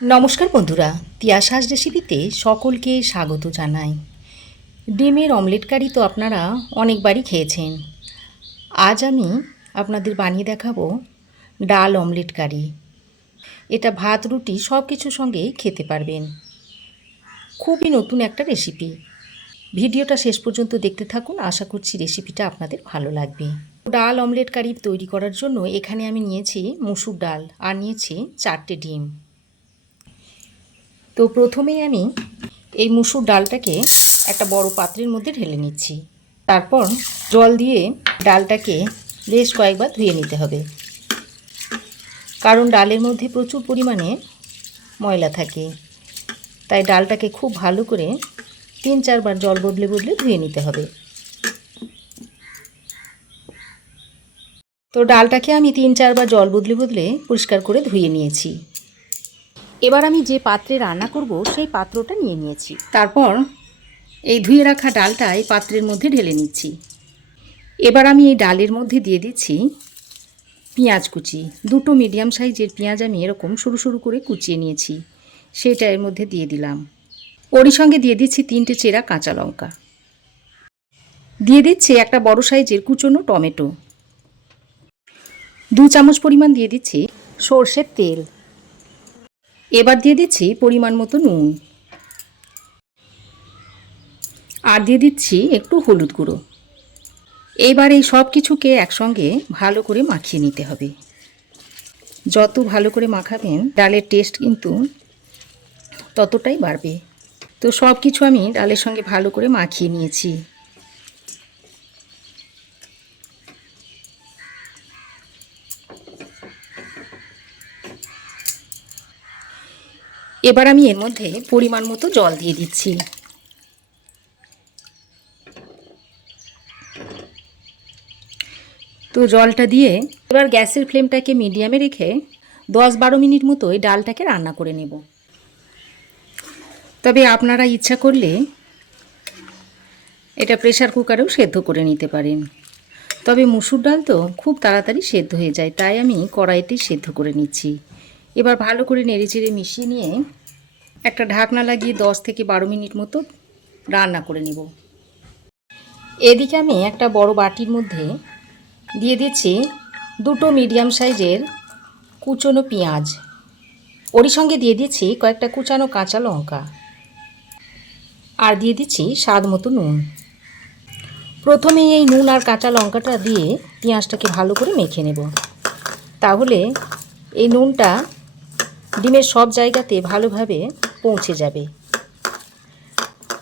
নমস্কার বন্ধুরা, তিয়াশাস রেসিপিতে সকলকে স্বাগত জানাই। ডিমের অমলেট কারি তো আপনারা অনেকবারই খেয়েছেন। আজ আমি আপনাদের বানিয়ে দেখাবো ডাল অমলেট কারি। এটা ভাত রুটি সব কিছুর সঙ্গেই খেতে পারবেন। খুবই নতুন একটা রেসিপি। ভিডিওটা শেষ পর্যন্ত দেখতে থাকুন, আশা করছি রেসিপিটা আপনাদের ভালো লাগবে। ডাল অমলেট কারি তৈরি করার জন্য এখানে আমি নিয়েছি মুসুর ডাল আর নিয়েছি 4টে ডিম। তো প্রথমেই আমি এই মুসুর ডালটাকে একটা বড় পাত্রের মধ্যে ঢেলে নিচ্ছি। তারপর জল দিয়ে ডালটাকে বেশ কয়েকবার ধুয়ে নিতে হবে, কারণ ডালের মধ্যে প্রচুর পরিমাণে ময়লা থাকে। তাই ডালটাকে খুব ভালো করে 3-4 বার জল বদলে বদলে ধুয়ে নিতে হবে। তো ডালটাকে আমি 3-4 বার জল বদলে বদলে পরিষ্কার করে ধুয়ে নিয়েছি। এবার আমি যে পাত্রে রান্না করব সেই পাত্রটা নিয়ে নিয়েছি। তারপর এই ধুয়ে রাখা ডালটা এই পাত্রের মধ্যে ঢেলে নিচ্ছি। এবার আমি এই ডালের মধ্যে দিয়ে দিচ্ছি পেঁয়াজ কুচি। 2টো মিডিয়াম সাইজের পেঁয়াজ আমি এরকম সরু সরু করে কুচিয়ে নিয়েছি, সেটা এর মধ্যে দিয়ে দিলাম। ওরই সঙ্গে দিয়ে দিচ্ছি 3টে চেরা কাঁচা লঙ্কা। দিয়ে দিচ্ছি একটা বড় সাইজের কুচনো টমেটো। 2 চামচ পরিমাণ দিয়ে দিচ্ছি সর্ষের তেল। এবার দিয়ে দিচ্ছি পরিমাণ মতো নুন, আর দিয়ে দিচ্ছি একটু হলুদ গুঁড়ো। এইবার এই সব কিছুকে একসঙ্গে ভালো করে মাখিয়ে নিতে হবে। যত ভালো করে মাখাবেন ডালের টেস্ট কিন্তু ততটাই বাড়বে। তো সব কিছু আমি ডালের সঙ্গে ভালো করে মাখিয়ে নিয়েছি। এবার আমি এর মধ্যে পরিমাণ মতো জল দিয়ে দিচ্ছি। তো জলটা দিয়ে এবার গ্যাসের ফ্লেমটাকে মিডিয়ামে রেখে 10-12 মিনিট মতো এই ডালটাকে রান্না করে নেব। তবে আপনারা ইচ্ছা করলে এটা প্রেসার কুকারেও সেদ্ধ করে নিতে পারেন। তবে মুসুর ডাল তো খুব তাড়াতাড়ি সেদ্ধ হয়ে যায়, তাই আমি কড়াইতেই সেদ্ধ করে নিচ্ছি। এবার ভালো করে নেড়েচেড়ে মিশিয়ে নিয়ে একটা ঢাকনা লাগিয়ে 10 থেকে 12 মিনিট মতো রান্না করে নেব। এদিকে আমি একটা বড় বাটির মধ্যে দিয়ে দিচ্ছি 2টো মিডিয়াম সাইজের কুচনো পেঁয়াজ। ওরই সঙ্গে দিয়ে দিচ্ছি কয়েকটা কুচানো কাঁচা লঙ্কা, আর দিয়ে দিচ্ছি স্বাদ মতো নুন। প্রথমে এই নুন আর কাঁচা লঙ্কাটা দিয়ে পেঁয়াজটাকে ভালো করে মেখে নেব। তাহলে এই নুনটা ডিমের সব জায়গাতে ভালোভাবে পৌঁছে যাবে,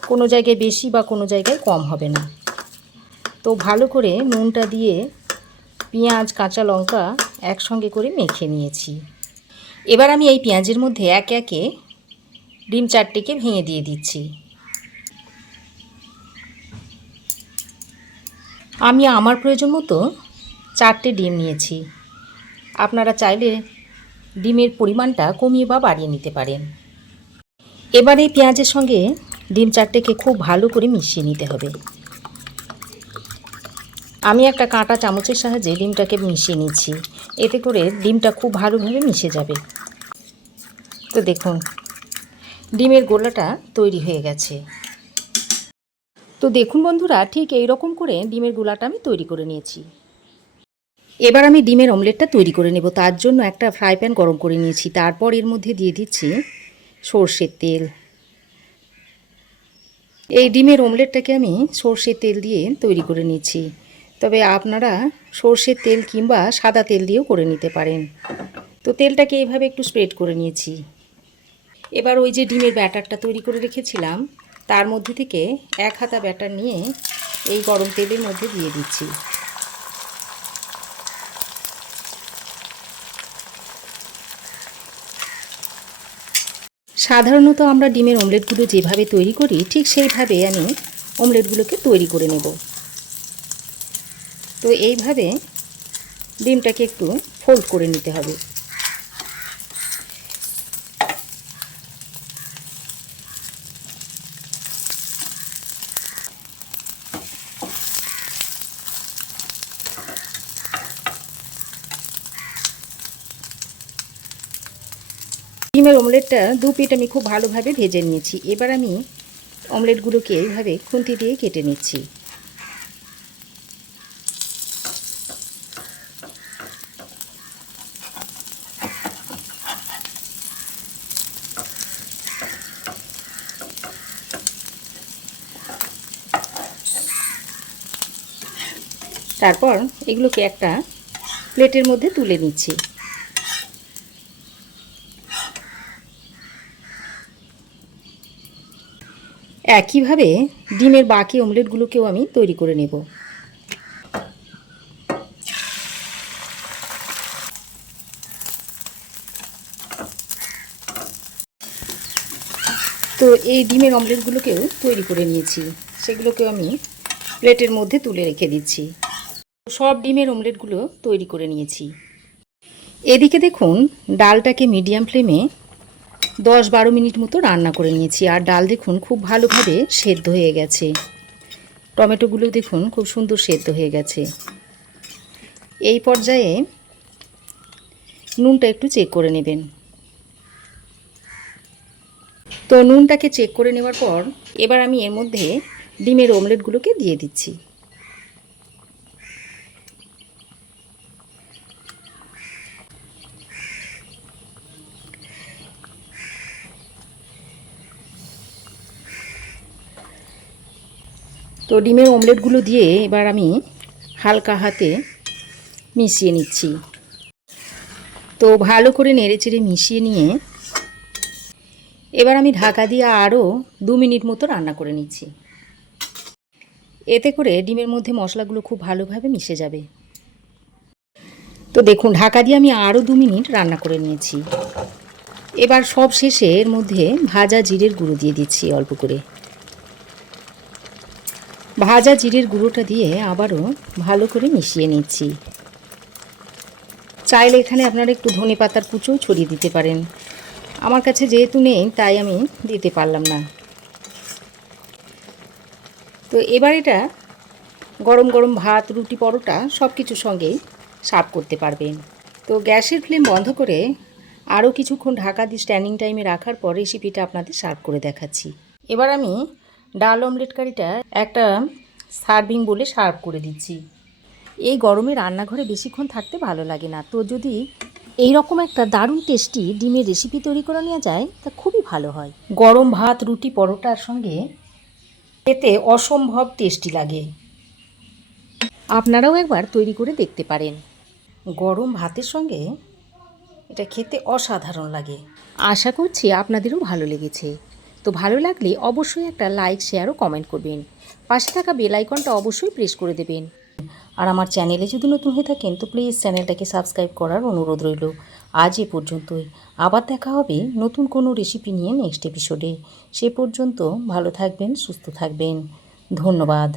কোনো জায়গায় বেশি বা কোনো জায়গায় কম হবে না। তো ভালো করে নুনটা দিয়ে পেঁয়াজ কাঁচা লঙ্কা একসঙ্গে করে মেখে নিয়েছি। এবার আমি এই পেঁয়াজের মধ্যে একে একে ডিম 4টেকে ভেঙে দিয়ে দিচ্ছি। আমি আমার প্রয়োজন মতো 4টে ডিম নিয়েছি। আপনারা চাইলে ডিমের পরিমাণটা কমিয়ে বা বাড়িয়ে নিতে পারেন। এবার এই পেঁয়াজের সঙ্গে ডিম 4টেকে খুব ভালো করে মিশিয়ে নিতে হবে। আমি একটা কাঁটা চামচের সাহায্যে ডিমটাকে মিশিয়ে নিচ্ছি, এতে করে ডিমটা খুব ভালোভাবে মিশে যাবে। তো দেখুন ডিমের গোলাটা তৈরি হয়ে গেছে। তো দেখুন বন্ধুরা, ঠিক এই রকম করে ডিমের গোলাটা আমি তৈরি করে নিয়েছি। এবার আমি ডিমের অমলেটটা তৈরি করে নেব। তার জন্য একটা ফ্রাই প্যান গরম করে নিয়েছি। তারপর এর মধ্যে দিয়ে দিচ্ছি সর্ষের তেল। এই ডিমের অমলেটটাকে আমি সর্ষের তেল দিয়ে তৈরি করে নিচ্ছি। তবে আপনারা সর্ষের তেল কিংবা সাদা তেল দিয়েও করে নিতে পারেন। তো তেলটাকে এইভাবে একটু স্প্রেড করে নিয়েছি। এবার ওই যে ডিমের ব্যাটারটা তৈরি করে রেখেছিলাম, তার মধ্যে থেকে 1 হাতা ব্যাটার নিয়ে এই গরম তেলের মধ্যে দিয়ে দিচ্ছি। সাধারণত আমরা ডিমের অমলেটগুলো যেভাবে তৈরি করি ঠিক সেইভাবে আমি অমলেটগুলোকে তৈরি করে নেব। তো এইভাবে ডিমটাকে একটু ফোল্ড করে নিতে হবে। ডিমের অমলেটটা দু পিঠ আমি খুব ভালোভাবে ভেজে নিয়েছি। এবার আমি অমলেটগুলোকে এইভাবে খুন্তি দিয়ে কেটে নিচ্ছি। তারপর এগুলোকে একটা প্লেটের মধ্যে তুলে নিচ্ছি। একইভাবে ডিমের বাকি অমলেটগুলোকেও আমি তৈরি করে নেব। তো এই ডিমের অমলেটগুলোকেও তৈরি করে নিয়েছি, সেগুলোকেও আমি প্লেটের মধ্যে তুলে রেখে দিচ্ছি। সব ডিমের অমলেটগুলো তৈরি করে নিয়েছি। এদিকে দেখুন, ডালটাকে মিডিয়াম ফ্লেমে 10-12 মিনিট মতো রান্না করে নিয়েছি। আর ডাল দেখুন খুব ভালোভাবে সেদ্ধ হয়ে গেছে। টমেটোগুলো দেখুন খুব সুন্দর সেদ্ধ হয়ে গেছে। এই পর্যায়ে নুনটা একটু চেক করে নেবেন। তো নুনটাকে চেক করে নেওয়ার পর এবার আমি এর মধ্যে ডিমের অমলেটগুলোকে দিয়ে দিচ্ছি। তো ডিমের অমলেটগুলো দিয়ে এবার আমি হালকা হাতে মিশিয়ে নিচ্ছি। তো ভালো করে নেড়েচেড়ে মিশিয়ে নিয়ে এবার আমি ঢাকা দিয়ে আরও 2 মিনিট মতো রান্না করে নিচ্ছি। এতে করে ডিমের মধ্যে মশলাগুলো খুব ভালোভাবে মিশে যাবে। তো দেখুন, ঢাকা দিয়ে আমি আরও 2 মিনিট রান্না করে নিয়েছি। এবার সব শেষে এর মধ্যে ভাজা জিরের গুঁড়ো দিয়ে দিচ্ছি অল্প করে। ভাজা জিরের গুঁড়োটা দিয়ে আবারও ভালো করে মিশিয়ে নিচ্ছি। চাইলে এখানে আপনারা একটু ধনেপাতার কুচোও ছড়িয়ে দিতে পারেন। আমার কাছে যেহেতু নেই তাই আমি দিতে পারলাম না। তো এবার এটা গরম গরম ভাত, রুটি, পরোটা সব কিছুর সঙ্গেই সার্ভ করতে পারবেন। তো গ্যাসের ফ্লেম বন্ধ করে আরও কিছুক্ষণ ঢাকা দিয়ে স্ট্যান্ডিং টাইমে রাখার পর রেসিপিটা আপনাদের সার্ভ করে দেখাচ্ছি। এবার আমি ডাল অমলেট কারিটা একটা সার্ভিং বলে সার্ভ করে দিচ্ছি। এই গরমে রান্নাঘরে বেশিক্ষণ থাকতে ভালো লাগে না, তো যদি এই রকম একটা দারুণ টেস্টি ডিমের রেসিপি তৈরি করে নেওয়া যায় তা খুবই ভালো হয়। গরম ভাত, রুটি, পরোটার সঙ্গে খেতে অসম্ভব টেস্টি লাগে। আপনারাও একবার তৈরি করে দেখতে পারেন। গরম ভাতের সঙ্গে এটা খেতে অসাধারণ লাগে। আশা করছি আপনাদেরও ভালো লেগেছে। তো ভালো লাগলে অবশ্যই একটা লাইক, শেয়ার ও কমেন্ট করবেন। পাশে থাকা বেল আইকনটা অবশ্যই প্রেস করে দেবেন। আর আমার চ্যানেলে যদি নতুন হয়ে থাকেন তো প্লিজ চ্যানেলটাকে সাবস্ক্রাইব করার অনুরোধ রইল। আজ এ পর্যন্তই। আবার দেখা হবে নতুন কোনো রেসিপি নিয়ে নেক্সট এপিসোডে। সে পর্যন্ত ভালো থাকবেন, সুস্থ থাকবেন। ধন্যবাদ।